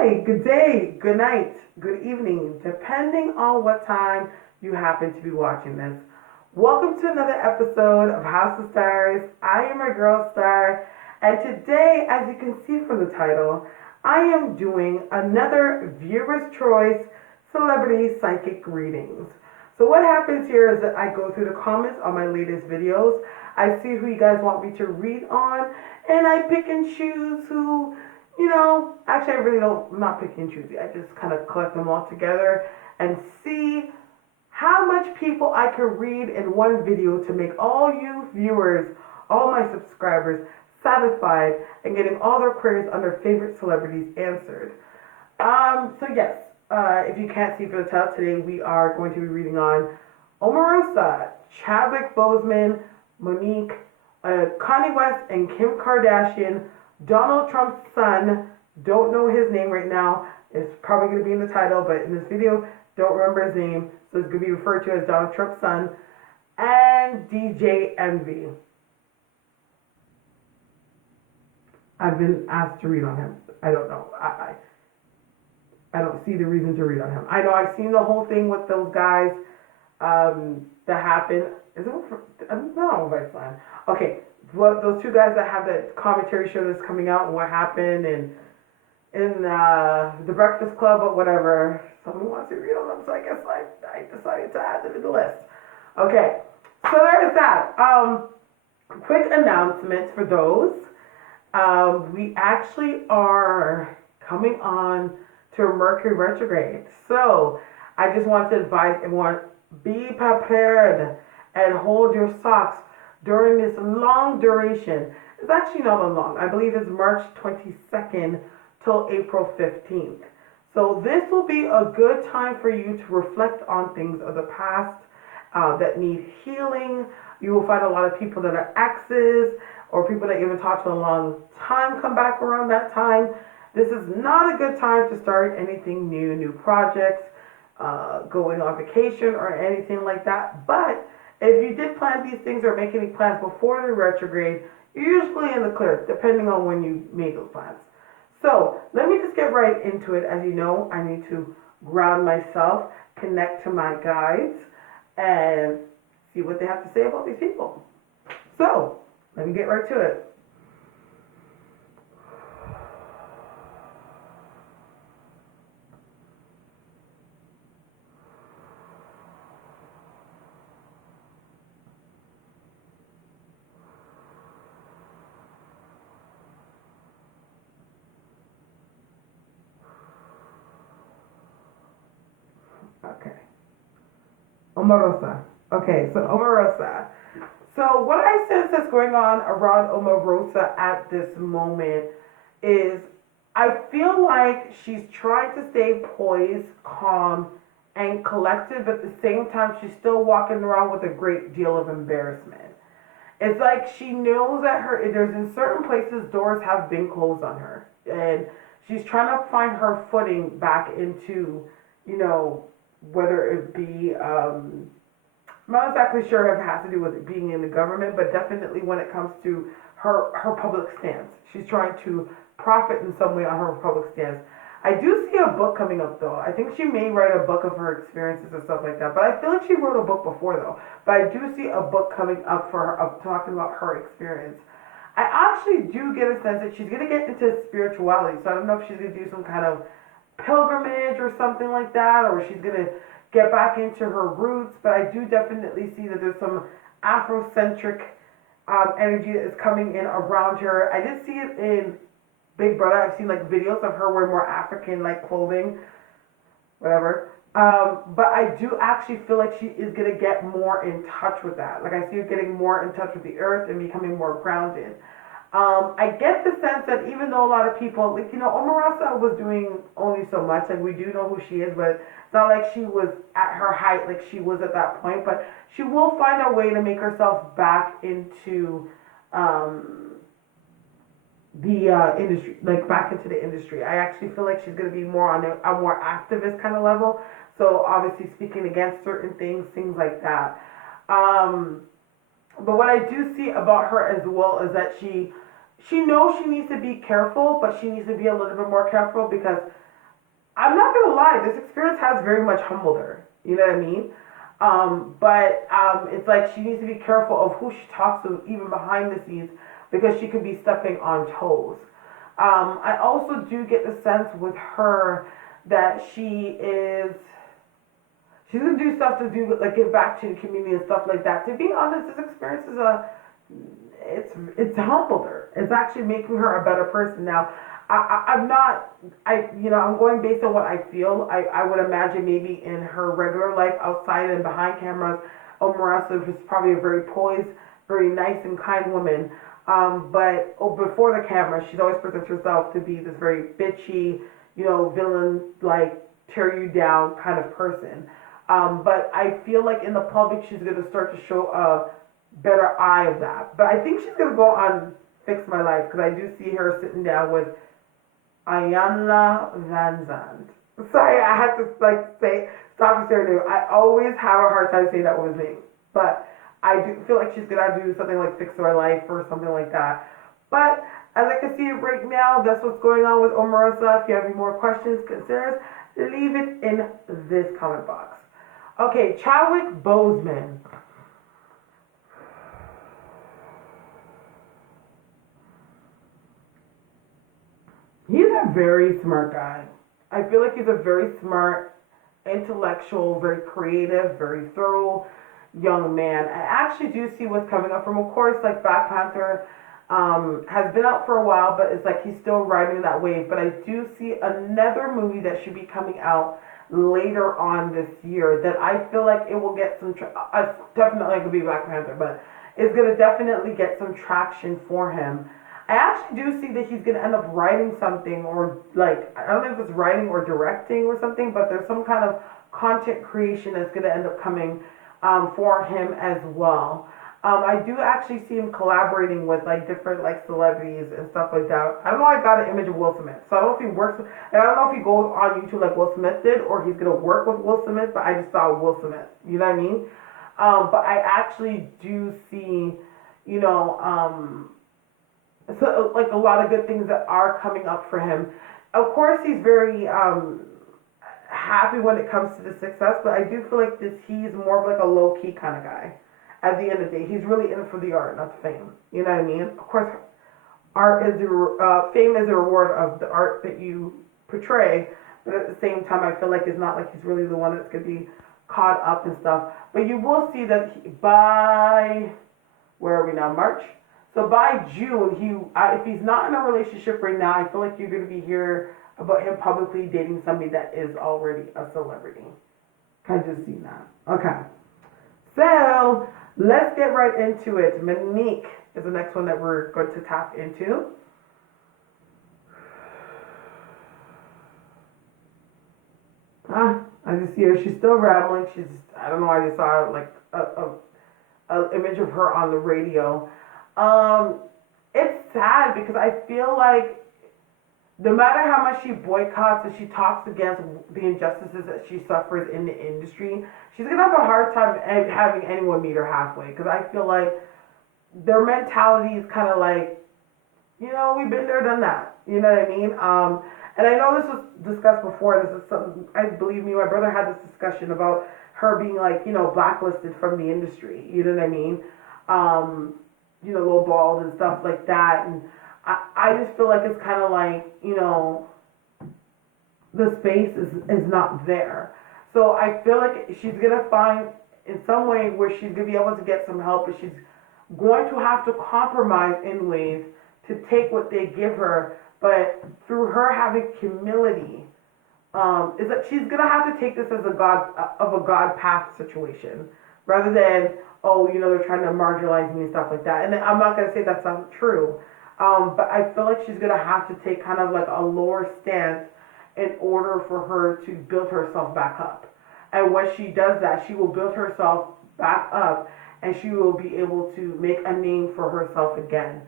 Hi, good day, good night, good evening, depending on what time you happen to be watching this. Welcome to another episode of House of Stars. I am your girl Starre, and today, as you can see from the title, I am doing another viewer's choice celebrity psychic readings. So what happens here is that I go through the comments on my latest videos. I see who you guys want me to read on, and I pick and choose who, actually I really don't, I'm not picking and choosing. I just kind of collect them all together and see how much people I can read in one video to make all you viewers, all my subscribers satisfied and getting all their queries on their favorite celebrities answered. So yes, if you can't see for the title, today we are going to be reading on Omarosa, Chadwick Boseman, Mon'ique, Kanye West and Kim Kardashian, Donald Trump's son, don't know his name right now, it's probably going to be in the title, but in this video, don't remember his name, so it's going to be referred to as Donald Trump's son, and DJ Envy. I've been asked to read on him. I don't know. I don't see the reason to read on him. I know I've seen the whole thing with those guys that happened. Is it for, no, that's fine. Okay, well, those two guys that have that commentary show that's coming out and what happened and in the Breakfast Club or whatever. Someone wants to read on them, so I guess I decided to add them to the list. Okay, so there's that. Quick announcements for those. We actually are coming on to a Mercury retrograde. So I just want to advise everyone, be prepared and hold your socks during this long duration. It's actually not that long. I believe it's March 22nd till April 15th. So this will be a good time for you to reflect on things of the past that need healing. You will find a lot of people that are exes or people that you haven't talked to in a long time come back around that time. This is not a good time to start anything new projects, going on vacation or anything like that. But if you did plan these things or make any plans before the retrograde, you're usually in the clear, depending on when you made those plans. So let me just get right into it. As you know, I need to ground myself, connect to my guides, and see what they have to say about these people. So let me get right to it. Okay. Omarosa. Okay, so Omarosa. So what I sense that's going on around Omarosa at this moment is I feel like she's trying to stay poised, calm, and collected, but at the same time she's still walking around with a great deal of embarrassment. It's like she knows that there's in certain places doors have been closed on her, and she's trying to find her footing back into, whether it be, I'm not exactly sure if it has to do with it being in the government, but definitely when it comes to her public stance. She's trying to profit in some way on her public stance. I do see a book coming up though. I think she may write a book of her experiences and stuff like that. But I feel like she wrote a book before though. But I do see a book coming up for her, talking about her experience. I actually do get a sense that she's going to get into spirituality. So I don't know if she's going to do some kind of pilgrimage or something like that, or she's going to get back into her roots. But I do definitely see that there's some Afrocentric energy that is coming in around her. I did see it in Big Brother. I've seen like videos of her wearing more African like clothing, whatever. But I do actually feel like she is going to get more in touch with that. Like I see her getting more in touch with the earth and becoming more grounded. I get the sense that even though a lot of people, like, Omarosa was doing only so much, like we do know who she is, but it's not like she was at her height like she was at that point, but she will find a way to make herself back into the industry, like back into the industry. I actually feel like she's going to be more on a more activist kind of level. So obviously speaking against certain things like that. But what I do see about her as well is that she knows she needs to be careful, but she needs to be a little bit more careful because I'm not gonna lie, this experience has very much humbled her. You know what I mean? But it's like she needs to be careful of who she talks to, even behind the scenes, because she could be stepping on toes. I also do get the sense with her that she's gonna do stuff to do like give back to the community and stuff like that. To be honest, this experience is it's humbled her. It's actually making her a better person now. I'm not, I'm going based on what I feel. I would imagine maybe in her regular life outside and behind cameras, Omarosa was probably a very poised, very nice and kind woman. But before the camera, she's always presents herself to be this very bitchy, villain, like tear you down kind of person. But I feel like in the public, she's going to start to show a better eye of that. But I think she's going to go on Fix My Life, because I do see her sitting down with Iyanla Vanzant. Sorry, I had to stop and say her name. I always have a hard time saying that woman's name. But I do feel like she's going to do something like Fix My Life or something like that. But as I can see it right now, that's what's going on with Omarosa. If you have any more questions, concerns, leave it in this comment box. Okay, Chadwick Boseman. He's a very smart guy. I feel like he's a very smart, intellectual, very creative, very thorough young man. I actually do see what's coming up from, of course, like Black Panther has been out for a while, but it's like he's still riding that wave. But I do see another movie that should be coming out later on this year that I feel like it will get some, definitely it could be Black Panther, but it's going to definitely get some traction for him. I actually do see that he's going to end up writing something, or like, I don't know if it's writing or directing or something, but there's some kind of content creation that's going to end up coming for him as well. I do actually see him collaborating with like different like celebrities and stuff like that. I don't know, I got an image of Will Smith. So I don't know if he works, I don't know if he goes on YouTube like Will Smith did, or he's going to work with Will Smith, but I just saw Will Smith. You know what I mean? But I actually do see, so like a lot of good things that are coming up for him. Of course, he's very happy when it comes to the success, but I do feel like he's more of like a low key kind of guy. At the end of the day, he's really in it for the art, not the fame. You know what I mean? Of course, fame is the reward of the art that you portray, but at the same time, I feel like it's not like he's really the one that's gonna be caught up and stuff. But you will see that by where are we now? March. So by June, if he's not in a relationship right now, I feel like you're going to be hearing about him publicly dating somebody that is already a celebrity. Kind of just seen that. Okay. So let's get right into it. Mon'ique is the next one that we're going to tap into. I just see her. She's still rambling. I don't know. I just saw like a image of her on the radio. It's sad because I feel like no matter how much she boycotts and she talks against the injustices that she suffers in the industry, she's gonna have a hard time having anyone meet her halfway. Because I feel like their mentality is kind of like, we've been there, done that. You know what I mean? And I know this was discussed before. This is something, I believe me, my brother had this discussion about her being like, blacklisted from the industry. You know what I mean? Lowballed and stuff like that. And I just feel like it's kind of like, the space is not there. So I feel like she's going to find in some way where she's going to be able to get some help, but she's going to have to compromise in ways to take what they give her. But through her having humility, is that she's going to have to take this as a God path situation rather than, they're trying to marginalize me and stuff like that. And I'm not going to say that's not true. But I feel like she's going to have to take kind of like a lower stance in order for her to build herself back up. And when she does that, she will build herself back up and she will be able to make a name for herself again.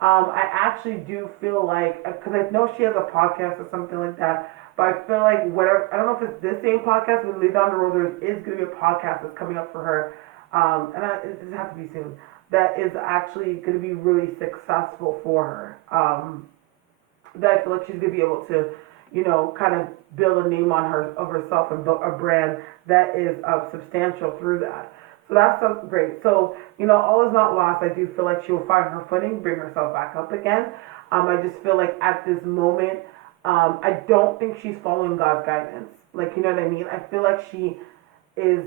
I actually do feel like, because I know she has a podcast or something like that, but I feel like whatever, I don't know if it's this same podcast, but later down the road, there is going to be a podcast that's coming up for her. It has to be soon. That is actually going to be really successful for her. That I feel like she's going to be able to, kind of build a name on her of herself and build a brand that is substantial through that. So that's so great. So, all is not lost. I do feel like she will find her footing, bring herself back up again. I just feel like at this moment, I don't think she's following God's guidance. Like, you know what I mean? I feel like she is,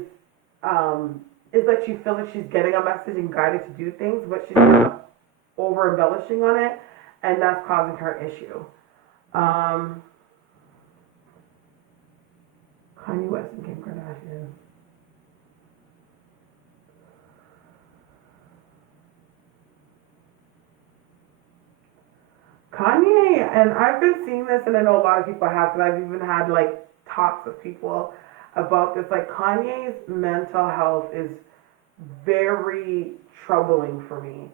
it's like she feels like she's getting a message and guided to do things, but she's not over embellishing on it, and that's causing her issue. Kanye West and Kim Kardashian. Kanye, and I've been seeing this, and I know a lot of people have, because I've even had like talks with people about this. Like, Kanye's mental health is very troubling for me.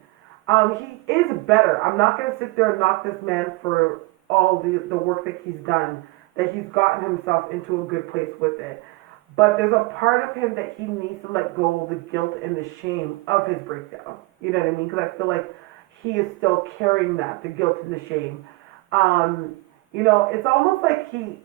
He is better. I'm not going to sit there and knock this man for all the work that he's done, that he's gotten himself into a good place with it. But there's a part of him that he needs to let go of the guilt and the shame of his breakdown. You know what I mean? Because I feel like he is still carrying that, the guilt and the shame. It's almost like he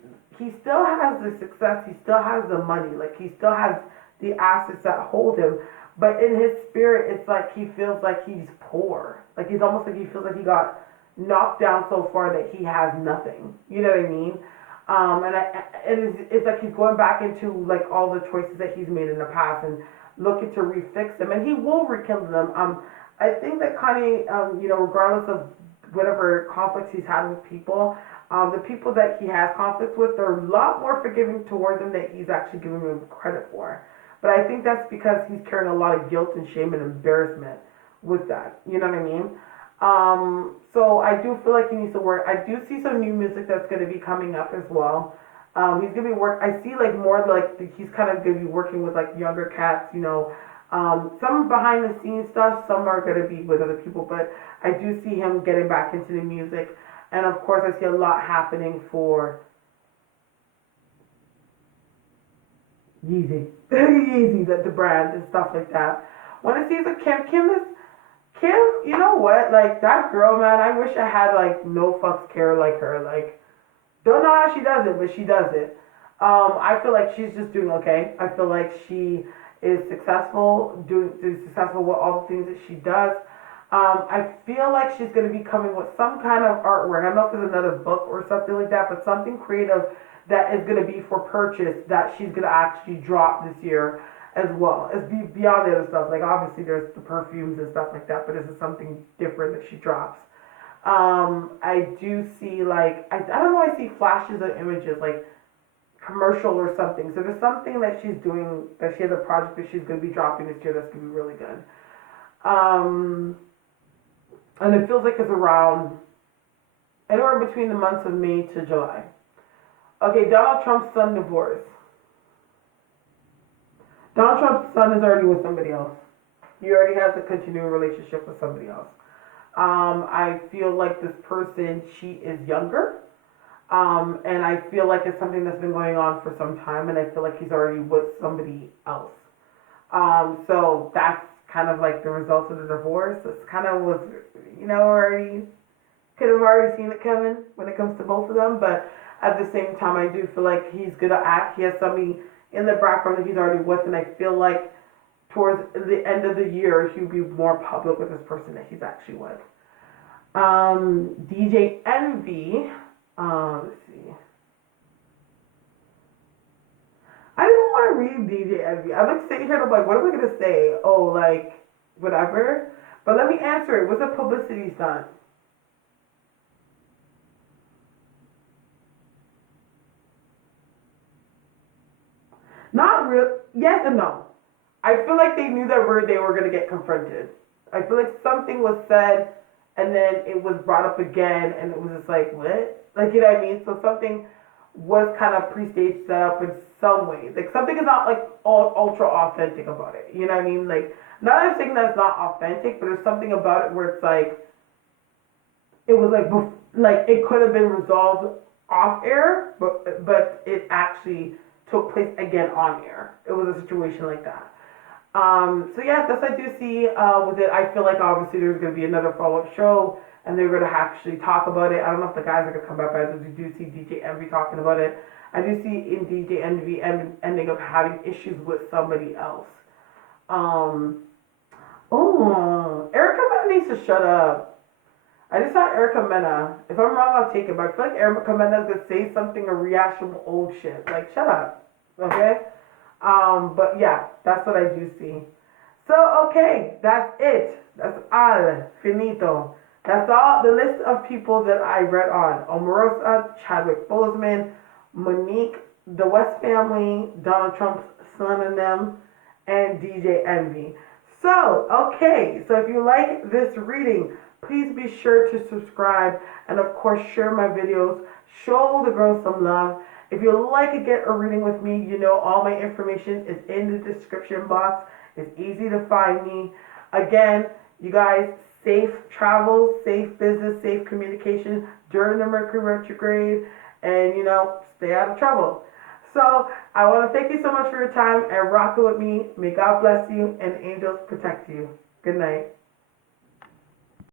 still has the success, he still has the money, like he still has the assets that hold him, but in his spirit, it's like he feels like he's poor. Like, it's almost like he feels like he got knocked down so far that he has nothing. You know what I mean? It's like he's going back into like all the choices that he's made in the past and looking to refix them, and he will rekindle them. I think that Kanye, regardless of whatever conflicts he's had with people, the people that he has conflicts with, they're a lot more forgiving towards him than he's actually giving him credit for. But I think that's because he's carrying a lot of guilt and shame and embarrassment with that. You know what I mean? So I do feel like he needs to work. I do see some new music that's going to be coming up as well. He's going to be I see like more like he's kind of going to be working with like younger cats, some behind the scenes stuff, some are going to be with other people, but I do see him getting back into the music. And of course, I see a lot happening for Yeezy, Yeezy, the brand and stuff like that. When I see the Kim, you know what? Like, that girl, man, I wish I had like no fucks care like her. Like, don't know how she does it, but she does it. I feel like she's just doing okay. I feel like she is successful, doing successful with all the things that she does. I feel like she's going to be coming with some kind of artwork. I don't know if there's another book or something like that, but something creative that is going to be for purchase that she's going to actually drop this year as well. As beyond the other stuff. Like, obviously there's the perfumes and stuff like that, but this is something different that she drops. I do see like, I don't know, I see flashes of images like commercial or something. So there's something that she's doing, that she has a project that she's going to be dropping this year that's going to be really good. And it feels like it's around anywhere between the months of May to July. Okay, Donald Trump's son divorced. Donald Trump's son is already with somebody else. He already has a continuing relationship with somebody else. I feel like this person, she is younger. And I feel like it's something that's been going on for some time, and I feel like he's already with somebody else. So that's kind of like the result of the divorce. It's kind of was, already, could have already seen it coming when it comes to both of them, but at the same time, I do feel like he's going to act. He has somebody in the background that he's already with, and I feel like towards the end of the year, he'll be more public with this person that he's actually with. DJ Envy, let's see. I didn't want to read DJ Envy. I'm like sitting here, I'm like, what am I going to say? Oh, like, whatever. But let me answer it. What's a publicity stunt? Not real. Yes and no. I feel like they knew that they were going to get confronted. I feel like something was said, and then it was brought up again, and it was just like, what? Like, you know what I mean? So something was kind of pre-staged set up in some ways. Like, something is not, like, all ultra authentic about it. You know what I mean? Like, not that I'm saying that it's not authentic, but there's something about it where it's like, it was like it could have been resolved off air, but it actually took place again on air. It was a situation like that. So yeah, this I do see with it. I feel like obviously there's going to be another follow-up show, and they're going to actually talk about it. I don't know if the guys are going to come back, but I do see DJ Envy talking about it. I do see in DJ Envy ending up having issues with somebody else. Erica Mena needs to shut up. I just saw Erica Mena. If I'm wrong, I'll take it. But I feel like Erica Mena is going to say something or react from old shit. Like, shut up. Okay? But yeah, that's what I do see. So, okay, that's it. That's all. Finito. That's all the list of people that I read on. Omarosa, Chadwick Boseman, Mon'ique, the West family, Donald Trump's son and them, and DJ Envy. So, okay, so if you like this reading, please be sure to subscribe and of course share my videos. Show the girls some love. If you'd like to get a reading with me, you know all my information is in the description box. It's easy to find me. Again, you guys, safe travel, safe business, safe communication during the Mercury retrograde, and stay out of trouble. So I want to thank you so much for your time and rocking with me. May God bless you and angels protect you. Good night.